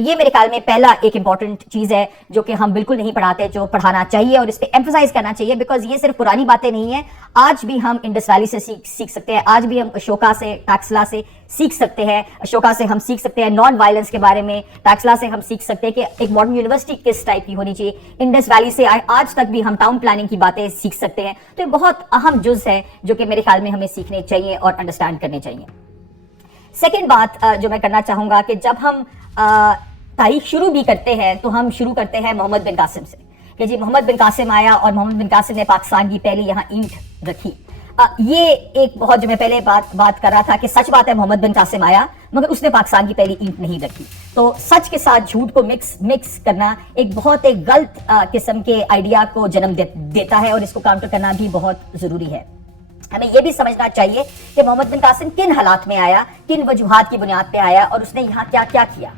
یہ میرے خیال میں پہلا ایک امپورٹنٹ چیز ہے جو کہ ہم بالکل نہیں پڑھاتے, جو پڑھانا چاہیے اور اس پہ ایمفسائز کرنا چاہیے, بیکاز یہ صرف پرانی باتیں نہیں ہیں. آج بھی ہم انڈس ویلی سے سیکھ سکتے ہیں, آج بھی ہم اشوکا سے, ٹیکسلا سے سیکھ سکتے ہیں. اشوکا سے ہم سیکھ سکتے ہیں نان وائلنس کے بارے میں, ٹیکسلا سے ہم سیکھ سکتے ہیں کہ ایک ماڈرن یونیورسٹی کس ٹائپ کی ہونی چاہیے. انڈس ویلی سے آج تک بھی ہم ٹاؤن پلاننگ کی باتیں سیکھ سکتے ہیں. تو یہ بہت اہم جز ہے جو کہ میرے خیال میں ہمیں سیکھنے چاہیے اور انڈرسٹینڈ کرنے چاہیے. سیکنڈ بات جو میں کرنا چاہوں گا کہ جب ہم تاریخ شروع بھی کرتے ہیں تو ہم شروع کرتے ہیں محمد بن قاسم سے, کہ جی محمد بن قاسم آیا اور محمد بن قاسم نے پاکستان کی پہلی یہاں اینٹ رکھی. یہ ایک بہت, جو میں پہلے بات کر رہا تھا کہ سچ بات ہے محمد بن قاسم آیا مگر اس نے پاکستان کی پہلی اینٹ نہیں رکھی. تو سچ کے ساتھ جھوٹ کو مکس کرنا ایک بہت ایک غلط قسم کے آئیڈیا کو جنم دیتا ہے, اور اس کو کاؤنٹر کرنا بھی بہت ضروری ہے. ہمیں یہ بھی سمجھنا چاہیے کہ محمد بن قاسم کن حالات میں آیا, کن وجوہات کی بنیاد پہ آیا, اور اس نے یہاں کیا کیا کیا.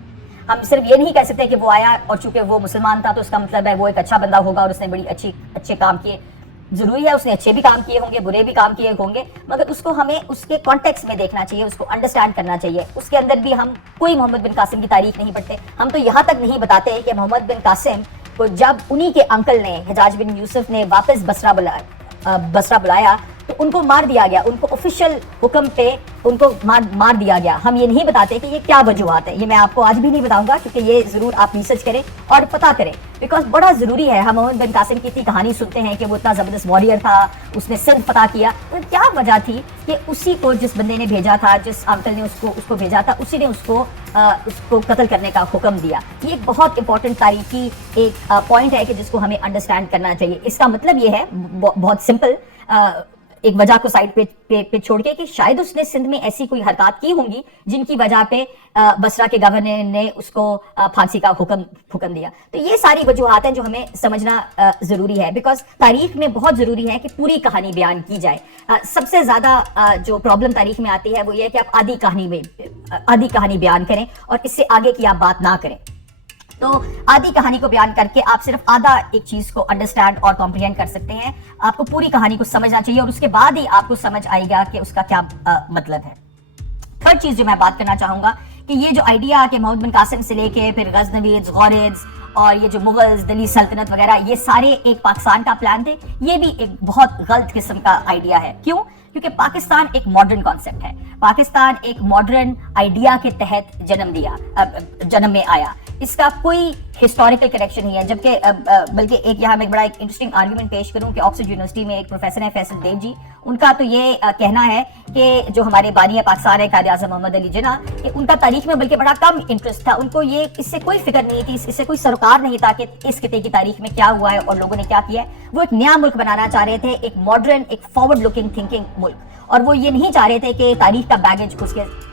ہم صرف یہ نہیں کہہ سکتے کہ وہ آیا اور چونکہ وہ مسلمان تھا تو اس کا مطلب ہے وہ ایک اچھا بندہ ہوگا اور اس نے بڑی اچھے کام کیے. ضروری ہے اس نے اچھے بھی کام کیے ہوں گے, برے بھی کام کیے ہوں گے, مگر اس کو ہمیں اس کے کانٹیکس میں دیکھنا چاہیے, اس کو انڈرسٹینڈ کرنا چاہیے. اس کے اندر بھی ہم کوئی محمد بن قاسم کی تاریخ نہیں پڑھتے. ہم تو یہاں تک نہیں بتاتے کہ محمد بن قاسم کو جب انہی کے انکل نے, حجاج بن یوسف نے واپس بصرہ بلایا تو ان کو مار دیا گیا, ان کو آفیشیل حکم پہ ان کو مار دیا گیا. ہم یہ نہیں بتاتے کہ یہ کیا وجوہات ہے, یہ میں آپ کو آج بھی نہیں بتاؤں گا, کیونکہ یہ ضرور آپ ریسرچ کریں اور پتہ کریں, بیکاز بڑا ضروری ہے. ہم محمد بن قاسم کی اتنی کہانی سنتے ہیں کہ وہ اتنا زبردست واریئر تھا, اس نے سندھ فتح کیا. تو کیا وجہ تھی کہ اسی کو جس بندے نے بھیجا تھا, جس انکل نے اس کو بھیجا تھا, اسی نے اس کو قتل کرنے کا حکم دیا. یہ ایک بہت امپورٹنٹ تاریخی ایک پوائنٹ ہے کہ جس کو ہمیں انڈرسٹینڈ کرنا چاہیے. اس کا مطلب یہ ہے بہت سمپل, ایک وجہ کو سائڈ پہ چھوڑ کے, کہ شاید اس نے سندھ میں ایسی کوئی حرکات کی ہوں گی جن کی وجہ پہ بصرہ کے گورنر نے اس کو پھانسی کا حکم دیا. تو یہ ساری وجوہات ہیں جو ہمیں سمجھنا ضروری ہے, بیکاز تاریخ میں بہت ضروری ہے کہ پوری کہانی بیان کی جائے. سب سے زیادہ جو پرابلم تاریخ میں آتی ہے وہ یہ ہے کہ آپ آدھی کہانی بیان کریں اور اس سے آگے کی آپ بات نہ کریں. تو آدھی کہانی کو بیان کر کے آپ صرف آدھا ایک چیز کو انڈرسٹینڈ اور کمپریہینڈ کر سکتے ہیں. آپ کو پوری کہانی کو سمجھنا چاہیے اور اس کے بعد ہی آپ کو سمجھ آئے گا کہ اس کا کیا مطلب ہے. تھرڈ چیز جو میں بات کرنا چاہوں گا کہ یہ جو آئیڈیا کہ محمد بن قاسم سے لے کے پھر غزنویز, غورز اور یہ جو مغلز, دلی سلطنت وغیرہ, یہ سارے ایک پاکستان کا پلان تھے, یہ بھی ایک بہت غلط قسم کا آئیڈیا ہے. کیوں؟ کیونکہ پاکستان ایک ماڈرن کانسیپٹ ہے. پاکستان ایک ماڈرن آئیڈیا کے تحت جنم میں آیا. اس کا کوئی ہسٹوریکل کنیکشن نہیں ہے, جبکہ بلکہ ایک یہاں میں ایک بڑا انٹرسٹنگ آرگومنٹ پیش کروں کہ آکسفورڈ یونیورسٹی میں ایک پروفیسر ہیں فیصل دیو جی, ان کا تو یہ کہنا ہے کہ جو ہمارے بانی پاکستان ہے قائد اعظم محمد علی جناح, کہ ان کا تاریخ میں بلکہ بڑا کم انٹرسٹ تھا. ان کو یہ اس سے کوئی فکر نہیں تھی, اس سے کوئی سروکار نہیں تھا کہ اس خطے کی تاریخ میں کیا ہوا ہے اور لوگوں نے کیا کیا ہے. وہ ایک نیا ملک بنانا چاہ رہے تھے, ایک ماڈرن, ایک فارورڈ لکنگ تھنکنگ ملک, اور وہ یہ نہیں چاہ رہے تھے کہ تاریخ کا بیگیج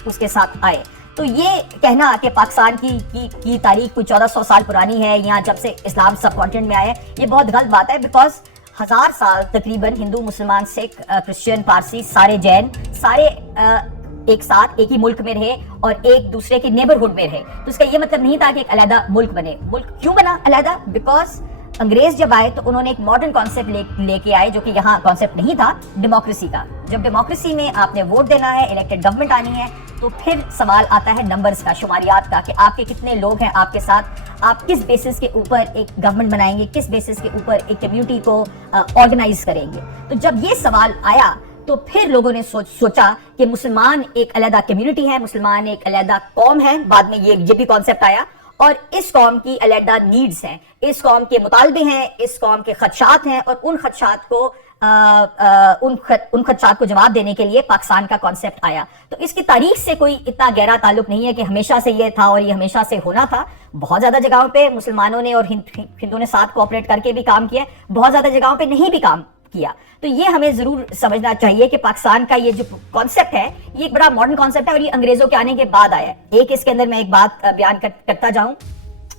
اس کے ساتھ آئے. تو یہ کہنا کہ پاکستان کی تاریخ کوئی 1400 سال پرانی ہے یا جب سے اسلام سب کانٹیننٹ میں آیا ہے, یہ بہت غلط بات ہے. بیکاز 1000 سال تقریباً ہندو, مسلمان, سکھ, کرسچن, پارسی, سارے جین, سارے ایک ساتھ ایک ہی ملک میں رہے اور ایک دوسرے کے نیبرہڈ میں رہے. تو اس کا یہ مطلب نہیں تھا کہ ایک علیحدہ ملک بنے. ملک کیوں بنا علیحدہ؟ بیکاز انگریز جب آئے تو انہوں نے ایک ماڈرن کانسیپٹ لے کے آئے جو کہ یہاں کانسیپٹ نہیں تھا, ڈیموکریسی کا. جب ڈیموکریسی میں آپ نے ووٹ دینا ہے, الیکٹڈ گورنمنٹ آنی ہے, تو پھر سوال آتا ہے نمبرز کا, شماریات کا, کہ آپ کے کتنے لوگ ہیں آپ کے ساتھ, آپ کس بیسس کے اوپر ایک گورنمنٹ بنائیں گے, کس بیسس کے اوپر ایک کمیونٹی کو آرگنائز کریں گے. تو جب یہ سوال آیا تو پھر لوگوں نے سوچا کہ مسلمان ایک علیحدہ کمیونٹی ہے, مسلمان ایک علیحدہ قوم ہے. بعد میں یہ بھی کانسیپٹ آیا, اور اس قوم کی علیحدہ نیڈز ہیں, اس قوم کے مطالبے ہیں, اس قوم کے خدشات ہیں, اور ان خدشات کو جواب دینے کے لیے پاکستان کا کانسیپٹ آیا. تو اس کی تاریخ سے کوئی اتنا گہرا تعلق نہیں ہے کہ ہمیشہ سے یہ تھا اور یہ ہمیشہ سے ہونا تھا. بہت زیادہ جگہوں پہ مسلمانوں نے اور ہندوؤں نے ساتھ کوآپریٹ کر کے بھی کام کیا, بہت زیادہ جگہوں پہ نہیں بھی کام کیا. تو یہ ہمیں ضرور سمجھنا چاہیے کہ پاکستان کا یہ جو کانسیپٹ ہے یہ ایک بڑا ماڈرن کانسیپٹ ہے اور یہ انگریزوں کے آنے کے بعد آیا ہے. ایک اس کے اندر میں ایک بات بیان کرتا جاؤں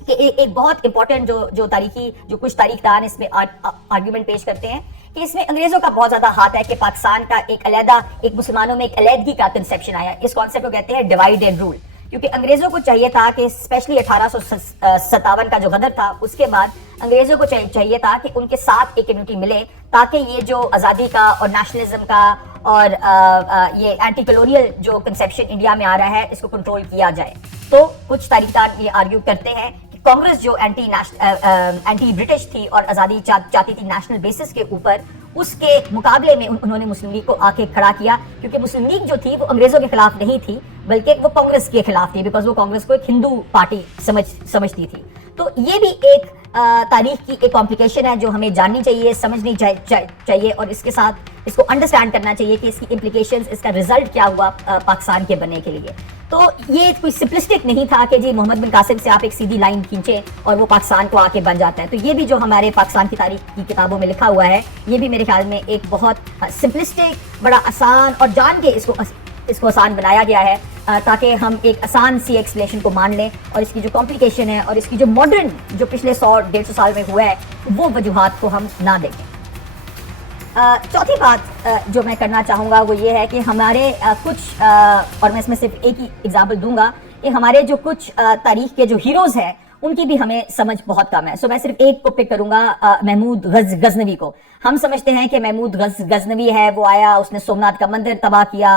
کہ ایک بہت امپورٹنٹ جو تاریخی, جو کچھ تاریخ دان اس میں آرگیومنٹ پیش کرتے ہیں کہ اس میں انگریزوں کا بہت زیادہ ہاتھ ہے کہ پاکستان کا ایک علیحدہ, ایک مسلمانوں میں ایک علیحدگی کا کنسیپشن آیا. اس کانسیپٹ کو کہتے ہیں ڈیوائڈ اینڈ رول, کیونکہ انگریزوں کو چاہیے تھا کہ اسپیشلی 1857 کا جو غدر تھا اس کے بعد انگریزوں کو چاہیے تھا کہ ان کے ساتھ ایک یونٹی ملے تاکہ یہ جو آزادی کا اور نیشنلزم کا اور یہ اینٹی کلونیل جو کنسیپشن انڈیا میں آ رہا ہے اس کو کنٹرول کیا جائے. تو کچھ تاریخ دان یہ آرگیو کرتے ہیں کہ کانگریس جو اینٹی برٹش تھی اور آزادی چاہتی تھی نیشنل بیسس کے اوپر، اس کے مقابلے میں انہوں نے مسلم لیگ کو آ کے کھڑا کیا، کیونکہ مسلم لیگ جو تھی وہ انگریزوں کے خلاف نہیں تھی بلکہ وہ کانگریس کے خلاف تھی، بیکاز وہ کانگریس کو ایک ہندو پارٹی سمجھتی تھی. تو یہ بھی ایک تاریخ کی ایک کمپلیکیشن ہے جو ہمیں جاننی چاہیے، سمجھنی چاہیے، اور اس کے ساتھ اس کو انڈرسٹینڈ کرنا چاہیے کہ اس کی امپلیکیشنز، اس کا رزلٹ کیا ہوا پاکستان کے بننے کے لیے. تو یہ کوئی سمپلسٹک نہیں تھا کہ جی محمد بن قاسم سے آپ ایک سیدھی لائن کھینچیں اور وہ پاکستان کو آ کے بن جاتا ہے. تو یہ بھی جو ہمارے پاکستان کی تاریخ کی کتابوں میں لکھا ہوا ہے یہ بھی میرے خیال میں ایک بہت سمپلسٹک، بڑا آسان اور جان کے اس کو آسان بنایا گیا ہے تاکہ ہم ایک آسان سی ایکسپلینیشن کو مان لیں اور اس کی جو کمپلیکیشن ہے اور اس کی جو ماڈرن جو پچھلے 100-150 سال میں ہوا ہے وہ وجوہات کو ہم نہ دیکھیں. چوتھی بات جو میں کرنا چاہوں گا وہ یہ ہے کہ ہمارے کچھ اور میں اس میں صرف ایک ہی اگزامپل دوں گا کہ ہمارے جو کچھ تاریخ کے جو ہیروز ہیں ان کی بھی ہمیں سمجھ بہت کم ہے. سو میں صرف ایک کو پک کروں گا، محمود غزنوی کو. ہم سمجھتے ہیں کہ محمود غزنوی ہے، وہ آیا، اس نے سومناتھ کا مندر تباہ کیا،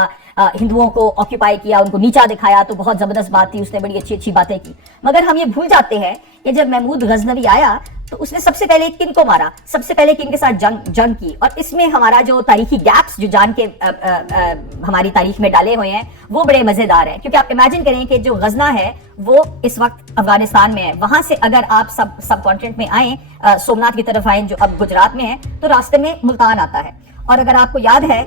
ہندوؤں کو آکیوپائی کیا، ان کو نیچا دکھایا، تو بہت زبردست بات تھی، اس نے بڑی اچھی باتیں کی. مگر ہم یہ بھول جاتے ہیں کہ جب محمود غزنوی آیا تو اس نے سب سے پہلے کن کو مارا، سب سے پہلے کن کے ساتھ جنگ کی. اور اس میں ہمارا جو تاریخی گیپس جو جان کے ہماری تاریخ میں ڈالے ہوئے ہیں وہ بڑے مزیدار ہیں. کیونکہ آپ امیجن کریں کہ جو غزنہ ہے وہ اس وقت افغانستان میں ہے، وہاں سے اگر آپ سب کانٹیننٹ میں آئیں، سومناتھ کی طرف آئیں جو اب گجرات میں ہے، تو راستے میں ملتان آتا ہے. اور اگر آپ کو یاد ہے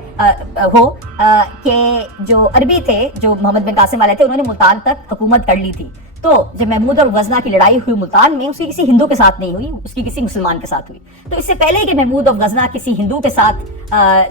کہ جو عربی تھے جو محمد بن قاسم والے تھے انہوں نے ملتان تک حکومت کر لی تھی. تو جب محمود اور غزنہ کی لڑائی ہوئی ملتان میں، اس کی کسی ہندو کے ساتھ نہیں ہوئی، اس کی کسی مسلمان کے ساتھ ہوئی. تو اس سے پہلے کہ محمود اور غزنہ کسی ہندو کے ساتھ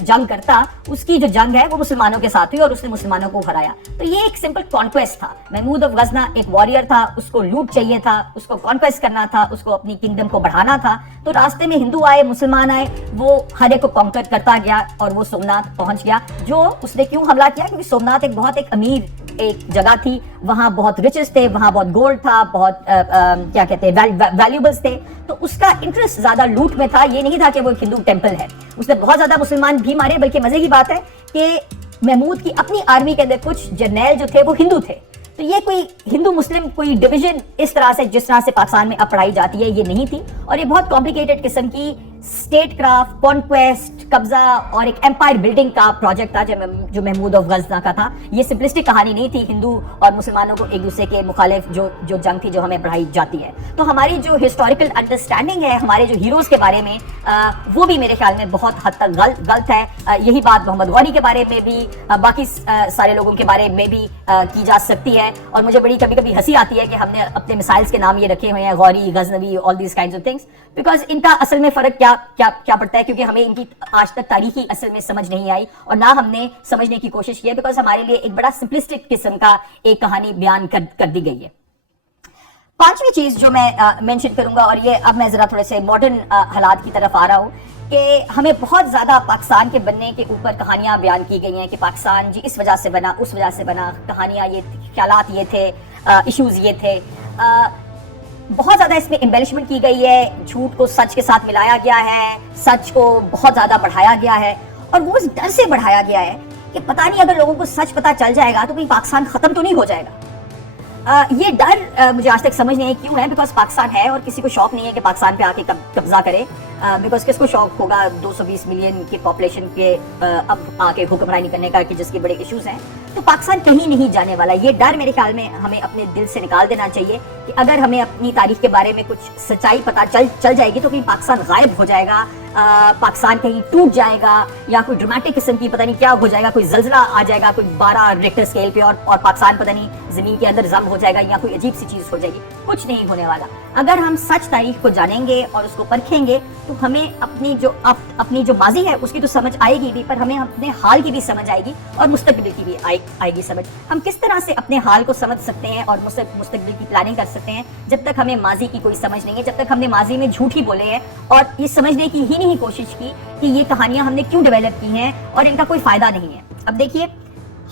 جنگ کرتا، اس کی جو جنگ ہے وہ مسلمانوں کے ساتھ ہوئی اور اس نے مسلمانوں کو ہرایا. تو یہ ایک سمپل کانکویسٹ تھا. محمود اور غزنہ ایک واریر تھا، اس کو لوٹ چاہیے تھا، اس کو کانکویسٹ کرنا تھا، اس کو اپنی کنگڈم کو بڑھانا تھا. تو راستے میں ہندو آئے، مسلمان آئے، وہ ہر ایک کو کانکر کرتا گیا اور وہ سومناتھ پہنچ گیا. جو اس نے کیوں حملہ کیا؟ کیونکہ سومناتھ ایک امیر ایک جگہ تھی، وہاں بہت ریچز تھے، وہاں بہت گولڈ تھا، بہت کیا کہتے ہیں ویلیوبلز تھے. تو اس کا انٹرسٹ زیادہ لوٹ میں تھا، یہ نہیں تھا کہ وہ ایک ہندو ٹیمپل ہے. اس نے بہت زیادہ مسلمان بھی مارے، بلکہ مزے کی بات ہے کہ محمود کی اپنی آرمی کے اندر کچھ جرنیل جو تھے وہ ہندو تھے. تو یہ کوئی ہندو مسلم کوئی ڈویژن اس طرح سے جس طرح سے پاکستان میں اب پڑھائی جاتی ہے یہ نہیں تھی. اور یہ بہت کمپلیکیٹڈ قسم کی اسٹیٹ کرافٹ، کانکویسٹ، قبضہ اور ایک امپائر بلڈنگ کا پروجیکٹ تھا جو محمود اور غزنہ کا تھا. یہ سمپلسٹک کہانی نہیں تھی ہندو اور مسلمانوں کو ایک دوسرے کے مخالف جو جنگ تھی جو ہمیں پڑھائی جاتی ہے. تو ہماری جو ہسٹوریکل انڈرسٹینڈنگ ہے ہمارے جو ہیروز کے بارے میں وہ بھی میرے خیال میں بہت حد تک غلط ہے. یہی بات محمد غوری کے بارے میں بھی، باقی سارے لوگوں کے بارے میں بھی کی جا سکتی ہے. اور مجھے بڑی کبھی کبھی ہنسی آتی ہے کہ ہم نے اپنے مسائلز کے نام یہ رکھے ہوئے ہیں، Ghori, Ghaznavi, all these kinds of things, because ان کا اصل میں فرق کیا پڑتا ہے، کیونکہ ہمیں ان کی آج تک تاریخی اصل میں سمجھ نہیں آئی اور نہ ہم نے سمجھنے کی کوشش کی ہے، بیکاز ہمارے لیے ایک بڑا سمپلسٹک قسم کا ایک کہانی بیان کر دی گئی ہے. پانچویں چیز جو میں مینشن کروں گا، اور یہ اب میں ذرا تھوڑے سے ماڈرن حالات کی طرف آ رہا ہوں، کہ ہمیں بہت زیادہ پاکستان کے بننے کے اوپر کہانیاں بیان کی گئی ہیں کہ پاکستان جی اس وجہ سے بنا، اس وجہ سے بنا، کہانیاں یہ، خیالات یہ تھے، ایشوز یہ تھے. بہت زیادہ اس میں امبیلشمنٹ کی گئی ہے، جھوٹ کو سچ کے ساتھ ملایا گیا ہے، سچ کو بہت زیادہ بڑھایا گیا ہے، اور وہ اس ڈر سے بڑھایا گیا ہے کہ پتہ نہیں اگر لوگوں کو سچ پتہ چل جائے گا تو کہیں پاکستان ختم تو نہیں ہو جائے گا. یہ ڈر مجھے آج تک سمجھ نہیں کیوں ہے، بیکاز پاکستان ہے اور کسی کو شوق نہیں ہے کہ پاکستان پہ آ کے قبضہ کرے، بیکاز کس کو شوق ہوگا 220 ملین کی پاپولیشن کے اب آ کے حکمرانی کرنے کا کہ جس کے بڑے ایشوز ہیں. تو پاکستان کہیں نہیں جانے والا. یہ ڈر میرے خیال میں ہمیں اپنے دل سے نکال دینا چاہیے کہ اگر ہمیں اپنی تاریخ کے بارے میں کچھ سچائی پتہ چل جائے گی تو کہیں پاکستان غائب ہو جائے گا، پاکستان کہیں ٹوٹ جائے گا، یا کوئی ڈرامٹک قسم کی پتہ نہیں کیا ہو جائے گا، کوئی زلزلہ آ جائے گا، کوئی 12 ریکٹر اسکیل پہ، اور پاکستان پتہ نہیں زمین کے اندر ضم ہو جائے گا، یا کوئی عجیب سی چیز ہو جائے گی. کچھ نہیں ہونے والا. اگر ہم سچ تاریخ کو جانیں گے اور اس کو پرکھیں گے تو ہمیں اپنی جو ماضی ہے اس کی تو سمجھ آئے گی بھی، پر ہمیں اپنے حال کی بھی سمجھ آئے گی اور مستقبل کی بھی آئے گی سمجھ. ہم کس طرح سے اپنے حال کو سمجھ سکتے ہیں اور مستقبل کی پلاننگ کر سکتے ہیں جب تک ہمیں ماضی کی کوئی سمجھ نہیں ہے، جب تک ہم نے ماضی میں جھوٹ ہی بولے ہیں اور یہ سمجھنے کی ہی نہیں کوشش کی کہ یہ کہانیاں ہم نے کیوں ڈیولپ کی ہیں اور ان کا کوئی فائدہ نہیں ہے. اب دیکھیے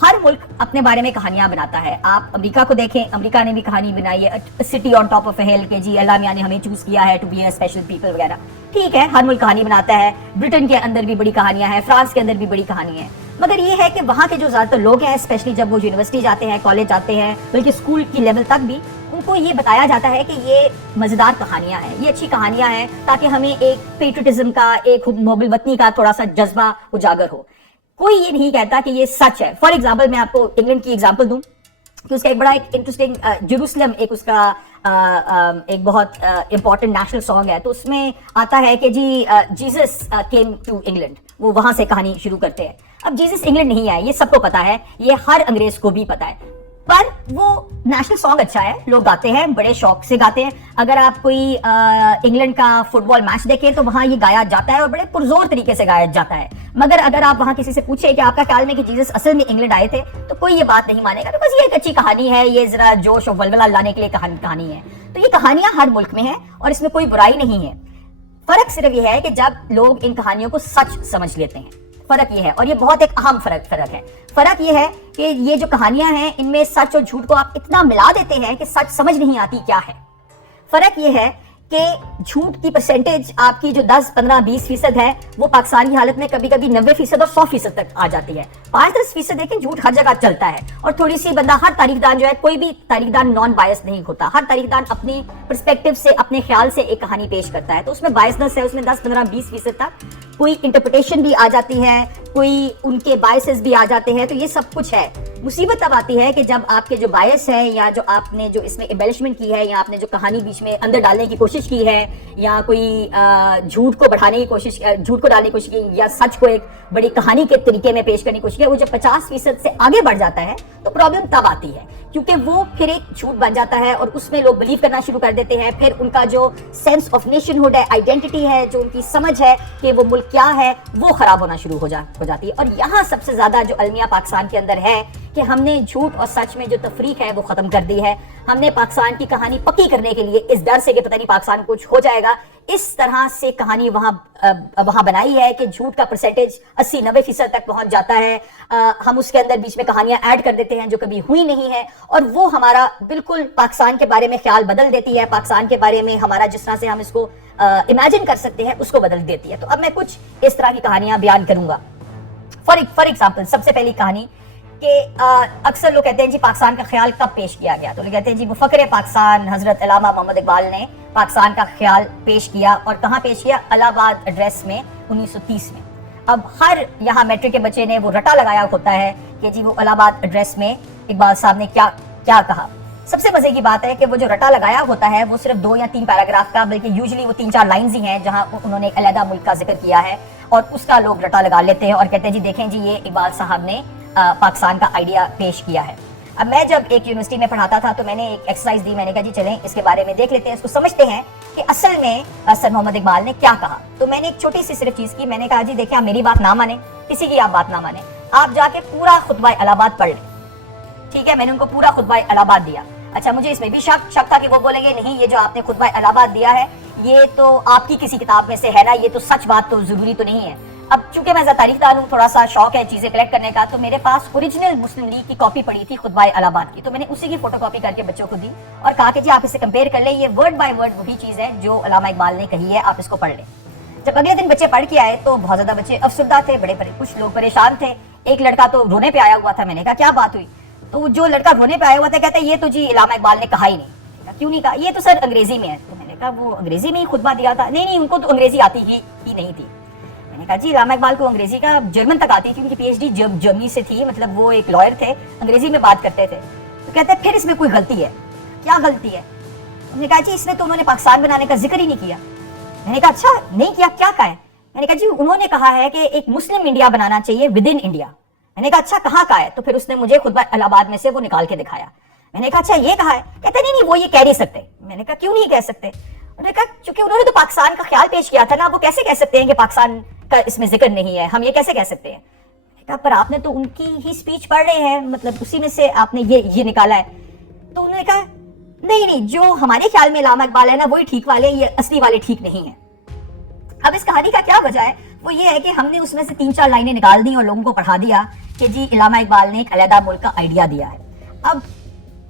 ہر ملک اپنے بارے میں کہانیاں بناتا ہے. آپ امریکہ کو دیکھیں, امریکہ نے بھی کہانی بنائی ہے, سٹی آن ٹاپ آف اے ہل, کہ جی اللہ میاں نے ہمیں چوز کیا ہے to be a special people وغیرہ. ٹھیک ہے, ہر ملک کہانی بناتا ہے. برٹن کے اندر بھی بڑی کہانیاں ہیں, فرانس کے اندر بھی بڑی کہانیاں ہیں. مگر یہ ہے کہ وہاں کے جو زیادہ تر لوگ ہیں, اسپیشلی جب وہ یونیورسٹی جاتے ہیں, کالج جاتے ہیں, بلکہ اسکول کی لیول تک بھی, ان کو یہ بتایا جاتا ہے کہ یہ مزیدار کہانیاں ہیں, یہ اچھی کہانیاں ہیں, تاکہ ہمیں ایک پیٹریٹزم کا, ایک محب الوطنی کا تھوڑا سا جذبہ اجاگر ہو. کوئی یہ نہیں کہتا کہ یہ سچ ہے. فار ایگزامپل میں آپ کو انگلینڈ کی ایگزامپل دوں کہ اس کا ایک بڑا ایک انٹرسٹنگ جیروسلم ایک اس کا ایک بہت امپورٹنٹ نیشنل سانگ ہے. تو اس میں آتا ہے کہ جی جیزس کیم ٹو انگلینڈ, وہ وہاں سے کہانی شروع کرتے ہیں. اب جیزس انگلینڈ نہیں آئے, یہ سب کو پتا ہے, یہ ہر انگریز کو بھی پتا ہے, پر وہ نیشنل سانگ اچھا ہے, لوگ گاتے ہیں, بڑے شوق سے گاتے ہیں. اگر آپ کوئی انگلینڈ کا فٹ بال میچ دیکھیں تو وہاں یہ گایا جاتا ہے اور بڑے پرزور طریقے سے گایا جاتا ہے. مگر اگر آپ وہاں کسی سے پوچھیں کہ آپ کا خیال میں کہ جیزس اصل میں انگلینڈ آئے تھے, تو کوئی یہ بات نہیں مانے گا, بیکاز یہ ایک اچھی کہانی ہے, یہ ذرا جوش و ولولہ لانے کے لیے کہانی ہے. تو یہ کہانیاں ہر ملک میں ہیں اور اس میں کوئی برائی نہیں ہے. فرق صرف یہ ہے کہ جب لوگ ان کہانیوں کو سچ سمجھ لیتے ہیں, فرق یہ ہے, اور یہ بہت ایک اہم فرق ہے. فرق یہ ہے کہ یہ جو کہانیاں ہیں ان میں سچ اور جھوٹ کو آپ اتنا ملا دیتے ہیں کہ سچ سمجھ نہیں آتی کیا ہے. فرق یہ ہے کہ جھوٹ کی پرسنٹیج آپ کی جو 10, 15, 20% ہے, وہ پاکستان کی حالت میں کبھی کبھی 90% اور 100% تک آ جاتی ہے. 5-10% دیکھیں جھوٹ ہر جگہ چلتا ہے, اور تھوڑی سی بندہ, ہر تاریخ دان جو ہے, کوئی بھی تاریخ دان نان بائس نہیں ہوتا. ہر تاریخ دان اپنی پرسپیکٹیو سے, اپنے خیال سے ایک کہانی پیش کرتا ہے, تو اس میں بائسنس ہے, اس میں 10, 15, 20% تک کوئی انٹرپریٹیشن بھی آ جاتی ہے, کوئی ان کے بائسز بھی آ جاتے ہیں. تو یہ سب کچھ ہے. مصیبت تب آتی ہے کہ جب آپ کے جو بائس ہیں, یا جو آپ نے جو اس میں ایمبیلشمنٹ کی ہے, یا آپ نے جو کہانی بیچ میں اندر ڈالنے کی کوشش کی ہے, یا کوئی جھوٹ کو بڑھانے کی کوشش, جھوٹ کو ڈالنے کی کوشش کی, یا سچ کو ایک بڑی کہانی کے طریقے میں پیش کرنے کی کوشش کی, وہ جب 50% سے آگے بڑھ جاتا ہے تو پرابلم تب آتی ہے, کیونکہ وہ پھر ایک جھوٹ بن جاتا ہے اور اس میں لوگ بلیو کرنا شروع کر دیتے ہیں. پھر ان کا جو سینس آف نیشن ہوڈ ہے, آئیڈینٹی ہے, جو ان کی سمجھ ہے کہ وہ ملک کیا ہے, وہ خراب ہونا شروع ہو جاتی ہے. اور یہاں سب سے زیادہ جو المیہ پاکستان کے اندر ہے کہ ہم نے جھوٹ اور سچ میں جو تفریق ہے وہ ختم کر دی ہے. ہم نے پاکستان کی کہانی پکی کرنے کے لیے, اس ڈر سے کہ پتہ نہیں پاکستان کچھ ہو جائے گا, اس طرح سے کہانی وہاں بنائی ہے کہ جھوٹ کا پرسنٹیج 80-90% تک پہنچ جاتا ہے. ہم اس کے اندر بیچ میں کہانیاں ایڈ کر دیتے ہیں جو کبھی ہوئی نہیں ہیں, اور وہ ہمارا بالکل پاکستان کے بارے میں خیال بدل دیتی ہے. پاکستان کے بارے میں ہمارا جس طرح سے ہم اس کو امیجن کر سکتے ہیں اس کو بدل دیتی ہے. تو اب میں کچھ اس طرح کی کہانیاں بیان کروں گا. فار ایگزامپل, سب سے پہلی کہانی کہ اکثر لوگ کہتے ہیں جی پاکستان کا خیال کب پیش کیا گیا, تو لوگ کہتے ہیں جی مفکر پاکستان حضرت علامہ محمد اقبال نے پاکستان کا خیال پیش کیا. اور کہاں پیش کیا؟ الہ آباد ایڈریس میں 1930 میں. اب ہر یہاں میٹرک کے بچے نے وہ رٹا لگایا ہوتا ہے کہ جی وہ الہ آباد ایڈریس میں اقبال صاحب نے کیا کہا. سب سے مزے کی بات ہے کہ وہ جو رٹا لگایا ہوتا ہے وہ صرف 2 یا 3 پیراگراف کا, بلکہ یوزلی وہ 3-4 لائنز ہی ہیں جہاں انہوں نے علیحدہ ملک کا ذکر کیا ہے, اور اس کا لوگ رٹا لگا لیتے ہیں اور کہتے ہیں جی دیکھیں جی یہ اقبال صاحب نے پاکستان کا آئیڈیا پیش کیا ہے. اب میں جب ایک یونیورسٹی میں پڑھاتا تھا تو میں نے ایک ایکسرسائز دی, میں نے کہا جی چلیں اس کے بارے میں دیکھ لیتے ہیں, اس کو سمجھتے ہیں کہ اصل میں سر محمد اقبال نے کیا کہا. تو میں نے ایک چھوٹی سی صرف چیز کی, میں نے کہا جی دیکھیں آپ میری بات نہ مانیں, کسی کی آپ بات نہ مانیں, آپ جا کے پورا خطبہ الہ آباد پڑھ لیں. ٹھیک ہے, میں نے ان کو پورا خطبہ الہ آباد دیا. اچھا مجھے اس میں بھی شک تھا کہ وہ بولیں گے نہیں یہ جو آپ نے خطبہ الہ آباد دیا ہے یہ تو آپ کی کسی کتاب میں سے ہے نا, یہ تو سچ بات تو ضروری تو نہیں ہے. اب چونکہ میں تاریخ دان ہوں, تھوڑا سا شوق ہے چیزیں کلیکٹ کرنے کا, تو میرے پاس اوریجنل مسلم لیگ کی کاپی پڑی تھی خطبہ الہ آباد کی, تو میں نے اسی کی فوٹو کاپی کر کے بچوں کو دی اور کہا کہ جی آپ اسے کمپیئر کر لیں, یہ ورڈ بائی ورڈ وہی چیز ہے جو علامہ اقبال نے کہی ہے, آپ اس کو پڑھ لیں. جب اگلے دن بچے پڑھ کے آئے تو بہت زیادہ بچے افسردہ تھے, کچھ لوگ پریشان تھے. ایک لڑکا تو رونے پہ آیا ہوا تھا. میں نے کہا کیا بات ہوئی؟ تو جو لڑکا رونے پہ آیا ہوا تھا کہتا ہے یہ تو جی علامہ اقبال نے کہا ہی نہیں. کیوں نہیں کہا؟ یہ تو سر انگریزی میں ہے. تو میں نے کہا وہ انگریزی میں ہی خطبہ دیا تھا. نہیں ان کو تو انگریزی آتی ہی نہیں تھی. میں نے کہا جی علامہ اقبال کو انگریزی کا جرمن تک آتی تھی, ان کی پی ایچ ڈی جرمنی سے تھی, مطلب وہ ایک لائر تھے, انگریزی میں بات کرتے تھے. تو کہتے ہیں پھر اس میں کوئی غلطی ہے. کیا غلطی ہے؟ ہم نے کہا جی اس میں تو انہوں نے پاکستان بنانے کا ذکر ہی نہیں کیا. میں نے کہا اچھا نہیں کیا, کیا کہا ہے؟ میں نے کہا جی انہوں نے کہا ہے کہ ایک مسلم انڈیا بنانا چاہیے ود ان انڈیا. میں نے کہا اچھا کہاں کا ہے؟ تو پھر اس نے مجھے خطبہ الہ آباد میں سے وہ نکال کے دکھایا. میں نے کہا اچھا یہ کہا ہے؟ کہتے نہیں وہ یہ کہہ نہیں سکتے. میں نے کہا کیوں نہیں کہہ سکتے؟ انہوں نے کہا چونکہ انہوں نے تو پاکستان کا خیال پیش کیا تھا نا, وہ کیسے کہہ سکتے ہیں کہ پاکستان کا اس میں ذکر نہیں ہے, ہم یہ کیسے کہہ سکتے ہیں؟ میں نے کہا پر آپ نے تو ان کی ہی اسپیچ پڑھ رہے ہیں, مطلب اسی میں سے آپ نے یہ نکالا ہے. تو انہوں نے کہا نہیں جو ہمارے خیال میں علامہ اقبال ہے نا وہی ٹھیک والے, یہ اصلی والے ٹھیک نہیں ہیں. اب اس کہانی کا کیا وجہ ہے؟ وہ یہ ہے کہ ہم نے اس میں سے 3-4 لائنیں نکال دی اور لوگوں کو پڑھا دیا کہ جی علامہ اقبال نے ایک علیحدہ ملک کا آئیڈیا دیا ہے. اب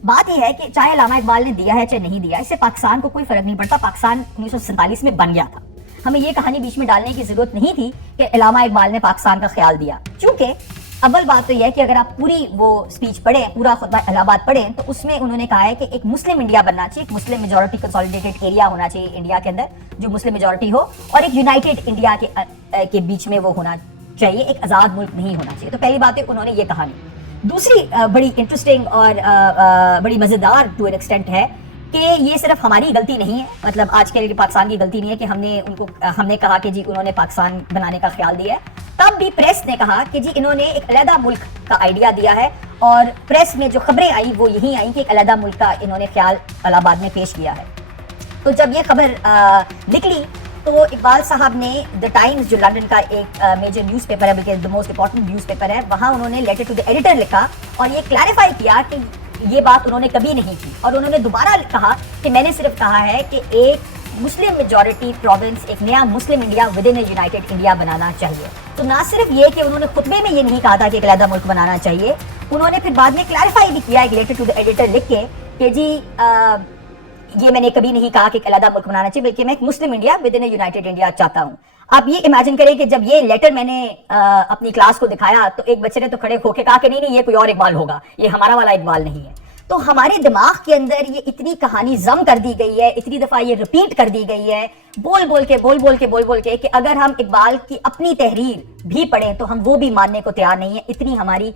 بات یہ ہے کہ چاہے علامہ اقبال نے دیا ہے چاہے نہیں دیا، اس سے پاکستان کو کوئی فرق نہیں پڑتا. پاکستان 1947 میں بن گیا تھا. ہمیں یہ کہانی بیچ میں ڈالنے کی ضرورت نہیں تھی کہ علامہ اقبال نے پاکستان کا خیال دیا. چونکہ اول بات تو یہ ہے کہ اگر آپ پوری وہ اسپیچ پڑھیں، پورا خطبہ الہ آباد پڑھیں، تو اس میں انہوں نے کہا ہے کہ ایک مسلم انڈیا بننا چاہیے، ایک مسلم میجورٹی کنسالیڈیٹڈ ایریا ہونا چاہیے انڈیا کے اندر جو مسلم میجورٹی ہو، اور ایک یونائٹڈ انڈیا کے بیچ میں وہ ہونا چاہیے، ایک آزاد ملک نہیں ہونا چاہیے. تو پہلی بات ہے انہوں نے یہ کہا نہیں. دوسری بڑی انٹرسٹنگ اور بڑی مزیدار ٹو این ایکسٹینٹ ہے کہ یہ صرف ہماری غلطی نہیں ہے، مطلب آج کے لیے پاکستان کی غلطی نہیں ہے کہ ہم نے کہا کہ جی انہوں نے پاکستان بنانے کا خیال دیا ہے. تب بھی پریس نے کہا کہ جی انہوں نے ایک علیحدہ ملک کا آئیڈیا دیا ہے، اور پریس میں جو خبریں آئی وہ یہی آئیں کہ ایک علیحدہ ملک کا انہوں نے خیال الہ آباد میں پیش کیا ہے. تو جب یہ خبر نکلی تو اقبال صاحب نے دا ٹائمز جو لنڈن کا ایک میجر نیوز پیپر ہے، بلکہ the most important news paper ہے، وہاں انہوں نے لیٹر ٹو دا ایڈیٹر لکھا اور یہ کلیریفائی کیا کہ یہ بات انہوں نے کبھی نہیں کی. اور انہوں نے دوبارہ کہا کہ میں نے صرف کہا ہے کہ ایک مسلم میجورٹی پروونس، ایک نیا Muslim India with in a united India بنانا چاہیے. تو نہ صرف یہ کہ انہوں نے خطبے میں یہ نہیں کہا تھا کہ ایک علیحدہ ملک بنانا چاہیے، انہوں نے پھر بعد میں کلیریفائی بھی کیا ایک لیٹر ٹو دا ایڈیٹر لکھ کے کہ جی یہ میں نے کبھی نہیں کہا کہ ایک علیحدہ ملک بنانا چاہیے، بلکہ میں ایک Muslim India with in a united India چاہتا ہوں. آپ یہ امیجن کریں کہ جب یہ لیٹر میں نے اپنی کلاس کو دکھایا تو ایک بچے نے تو کھڑے ہو کے کہا کہ نہیں یہ کوئی اور اقبال ہوگا، یہ ہمارا والا اقبال نہیں ہے. تو ہمارے دماغ کے اندر یہ اتنی کہانی ضم کر دی گئی ہے، اتنی دفعہ یہ ریپیٹ کر دی گئی ہے بول بول کے کہ اگر ہم اقبال کی اپنی تحریر بھی پڑھیں تو ہم وہ بھی ماننے کو تیار نہیں ہیں. اتنی ہماری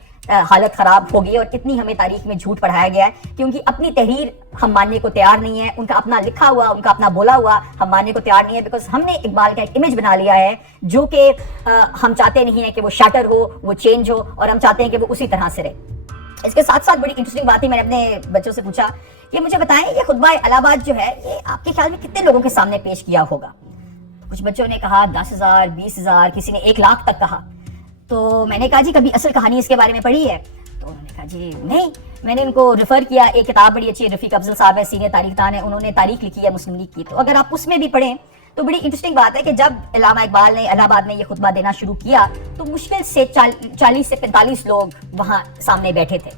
حالت خراب ہو گئی اور اتنی ہمیں تاریخ میں جھوٹ پڑھایا گیا ہے کیونکہ اپنی تحریر ہم ماننے کو تیار نہیں ہے، ان کا اپنا لکھا ہوا، ان کا اپنا بولا ہوا ہم ماننے کو تیار نہیں ہے، بیکاز ہم نے اقبال کا ایک امیج بنا لیا ہے جو کہ ہم چاہتے نہیں ہیں کہ وہ شیٹر ہو، وہ چینج ہو، اور ہم چاہتے ہیں کہ وہ اسی طرح سے رہے. اس کے ساتھ ساتھ بڑی انٹرسٹنگ بات ہی میں نے اپنے بچوں سے پوچھا کہ مجھے بتائیں یہ خطبہ الہ آباد جو ہے یہ آپ کے خیال میں کتنے لوگوں کے سامنے پیش کیا ہوگا؟ کچھ بچوں نے کہا 10,000 20,000، کسی نے 1 لاکھ تک کہا. تو میں نے کہا جی کبھی اصل کہانی اس کے بارے میں پڑھی ہے؟ تو انہوں نے کہا جی نہیں. میں نے ان کو ریفر کیا، ایک کتاب بڑی اچھی ہے، رفیق افضل صاحب ہے، سینئر تاریخ دان ہے، انہوں نے تاریخ لکھی ہے مسلم لیگ کی. تو اگر آپ اس میں بھی پڑھیں تو بڑی انٹرسٹنگ بات ہے کہ جب علامہ اقبال نے الہ آباد میں یہ خطبہ دینا شروع کیا تو مشکل سے 40 سے 45 لوگ وہاں سامنے بیٹھے تھے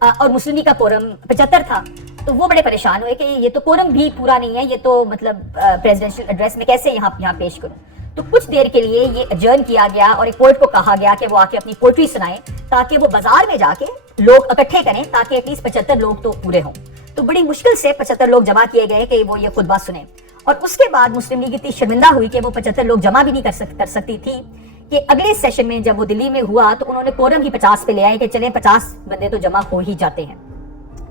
اور مسلم لیگ کا کورم 75 تھا. تو وہ بڑے پریشان ہوئے کہ یہ تو کورم بھی پورا نہیں ہے، یہ تو مطلب پریزیڈنشیل ایڈریس میں کیسے یہاں پیش کروں. تو کچھ دیر کے لیے یہ اجرن کیا گیا اور ایک پوئٹ کو کہا گیا کہ وہ آ کے اپنی پوئٹری سنائیں تاکہ وہ بازار میں جا کے لوگ اکٹھے کریں تاکہ ایٹ لیسٹ 75 لوگ تو پورے ہوں. تو بڑی مشکل سے 75 لوگ جمع کیے گئے کہ وہ یہ خطبہ سنیں. اور اس کے بعد مسلم لیگ اتنی شرمندہ ہوئی کہ وہ 75 لوگ جمع بھی نہیں کر سکتی تھی کہ اگلے سیشن میں جب وہ دلی میں ہوا تو انہوں نے کورم ہی 50 پہ لے آئے کہ چلیں 50 بندے تو جمع ہو ہی جاتے ہیں.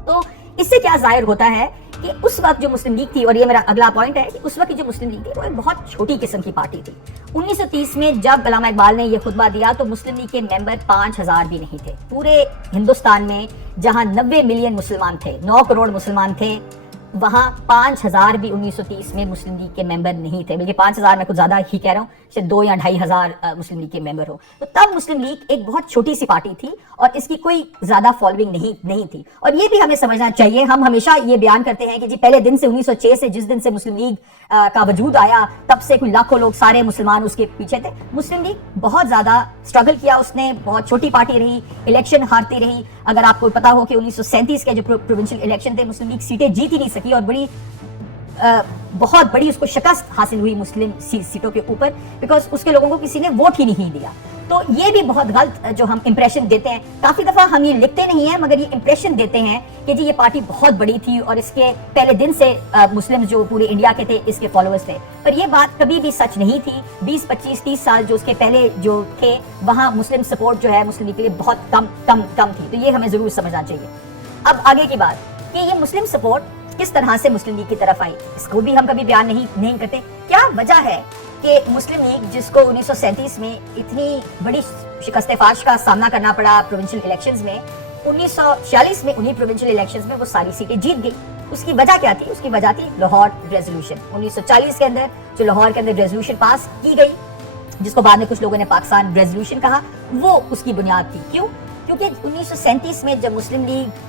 تو اس سے کیا ظاہر ہوتا ہے کہ اس وقت جو مسلم لیگ تھی، اور یہ میرا اگلا پوائنٹ ہے کہ اس وقت کی جو مسلم لیگ تھی وہ ایک بہت چھوٹی قسم کی پارٹی تھی. 1930 میں جب علامہ اقبال نے یہ خطبہ دیا تو مسلم لیگ کے ممبر 5,000 بھی نہیں تھے. پورے ہندوستان میں جہاں 90 ملین مسلمان تھے، 9 کروڑ مسلمان تھے، وہاں 5,000 بھی 1930 میں مسلم لیگ کے ممبر نہیں تھے، بلکہ 5,000 میں کچھ زیادہ ہی کہہ رہا ہوں، شاید 2 یا 2,500 مسلم لیگ کے ممبر ہو. تو تب مسلم لیگ ایک بہت چھوٹی سی پارٹی تھی اور اس کی کوئی زیادہ فالوئنگ نہیں تھی. اور یہ بھی ہمیں سمجھنا چاہیے، ہم ہمیشہ یہ بیان کرتے ہیں کہ جی پہلے دن سے 1906 سے جس دن سے مسلم لیگ کا وجود آیا تب سے کوئی لاکھوں لوگ سارے مسلمان اس کے پیچھے تھے. مسلم لیگ بہت زیادہ اسٹرگل کیا، اس نے بہت چھوٹی پارٹی رہی، الیکشن ہارتی رہی. اگر آپ کو پتا ہو کہ 1937 کے جو پروونشل الیکشن تھے مسلم لیگ سیٹیں جیت ہی نہیں سکی اور بہت بڑی اس کو شکست حاصل ہوئی مسلم سیٹوں کے اوپر، بیکاز اس کے لوگوں کو کسی نے ووٹ ہی نہیں دیا. تو یہ بھی بہت غلط جو ہم امپریشن دیتے ہیں، کافی دفعہ ہم یہ لکھتے نہیں ہیں مگر یہ امپریشن دیتے ہیں کہ جی یہ پارٹی بہت بڑی تھی اور اس کے پہلے دن سے مسلم جو پورے انڈیا کے تھے اس کے فالوورز تھے. پر یہ بات کبھی بھی سچ نہیں تھی. 20 25 30 سال جو اس کے پہلے جو تھے وہاں مسلم سپورٹ جو ہے مسلم لیگ کے لیے بہت کم تھی. تو یہ ہمیں ضرور سمجھنا چاہیے. اب آگے کی بات کہ یہ مسلم سپورٹ کس طرح سے مسلم لیگ کی طرف آئی، اس کو بھی ہم کبھی بیان نہیں کرتے. کیا وجہ ہے کہ مسلم لیگ جس کو 1937 میں اتنی بڑی شکست فاش کا سامنا کرنا پڑا پروونشل الیکشنز میں، 1946 میں انہی پروونشل الیکشنز میں وہ ساری سیٹیں جیت گئی. اس کی وجہ کیا تھی؟ اس کی وجہ تھی لاہور ریزولوشن. 1940 کے اندر جو لاہور کے اندر ریزولوشن پاس کی گئی جس کو بعد میں کچھ لوگوں نے پاکستان ریزولوشن کہا، وہ اس کی بنیاد تھی. کیوں؟ کیونکہ 1937 میں جب مسلم لیگ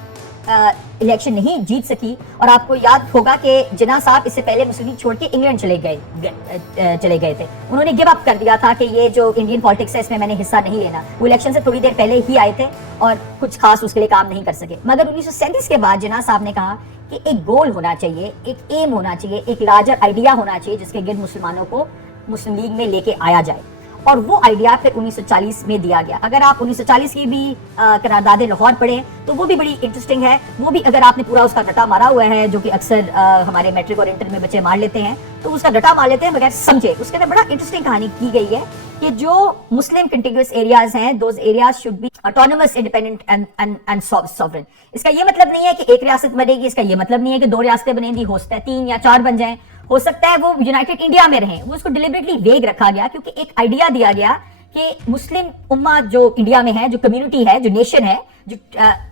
الیکشن نہیں جیت سکی. اور آپ کو یاد ہوگا کہ جناح صاحب اس سے پہلے مسلم لیگ چھوڑ کے انگلینڈ چلے گئے تھے. انہوں نے گیو اپ کر دیا تھا کہ یہ جو انڈین پالیٹکس ہے اس میں نے حصہ نہیں لینا. وہ الیکشن سے تھوڑی دیر پہلے ہی آئے تھے اور کچھ خاص اس کے لیے کام نہیں کر سکے. مگر 1937 کے بعد جناح صاحب نے کہا کہ ایک گول ہونا چاہیے, ایک ایم ہونا چاہیے, ایک لارجر آئیڈیا ہونا چاہیے جس کے گرد مسلمانوں کو مسلم لیگ میں لے کے آیا جائے. اور وہ آئیڈیا پھر 1940 میں دیا گیا. اگر آپ 1940 کی بھی قرارداد لاہور پڑھیں تو وہ بھی بڑی انٹرسٹنگ ہے. وہ بھی اگر آپ نے پورا اس کا ڈٹا مارا ہوا ہے, جو کہ اکثر ہمارے میٹرک اور انٹر میں بچے مار لیتے ہیں, تو اس کا ڈٹا مار لیتے ہیں بغیر سمجھے. اس کے اندر بڑا انٹرسٹنگ کہانی کی گئی ہے کہ جو مسلم کنٹیگوس ایریاز ہیں, those areas should be autonomous, independent and sovereign. اس کا یہ مطلب نہیں ہے کہ ایک ریاست بنے گی, اس کا یہ مطلب نہیں ہے کہ 2 ریاستیں بنیں گی, ہو سکتا ہے 3 یا 4 بن جائیں, ہو سکتا ہے وہ یونائٹڈ انڈیا میں رہیں. وہ اس کو ڈیلیبریٹلی ویگ رکھا گیا کیونکہ ایک آئیڈیا دیا گیا کہ مسلم امہ جو انڈیا میں ہے, جو کمیونٹی ہے, جو نیشن ہے, جو